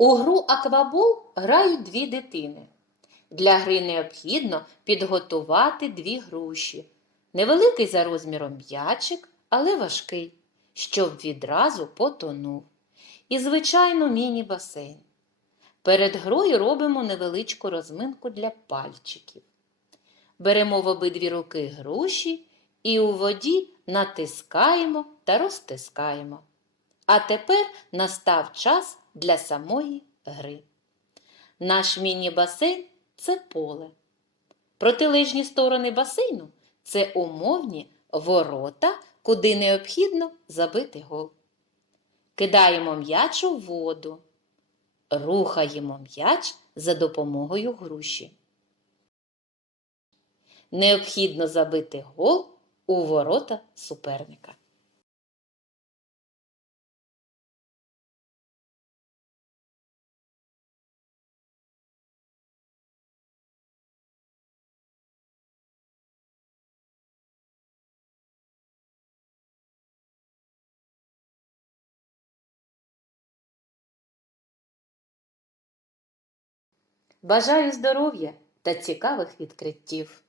У гру аквабол грають дві дитини. Для гри необхідно підготувати дві груші. Невеликий за розміром м'ячик, але важкий, щоб відразу потонув. І, звичайно, міні-басейн. Перед грою робимо невеличку розминку для пальчиків. Беремо в обидві руки груші і у воді натискаємо та розтискаємо. А тепер настав час для самої гри. Наш міні-басейн це поле. Протилежні сторони басейну це умовні ворота, куди необхідно забити гол. Кидаємо м'яч у воду. Рухаємо м'яч за допомогою груші. Необхідно забити гол у ворота суперника. Бажаю здоров'я та цікавих відкриттів!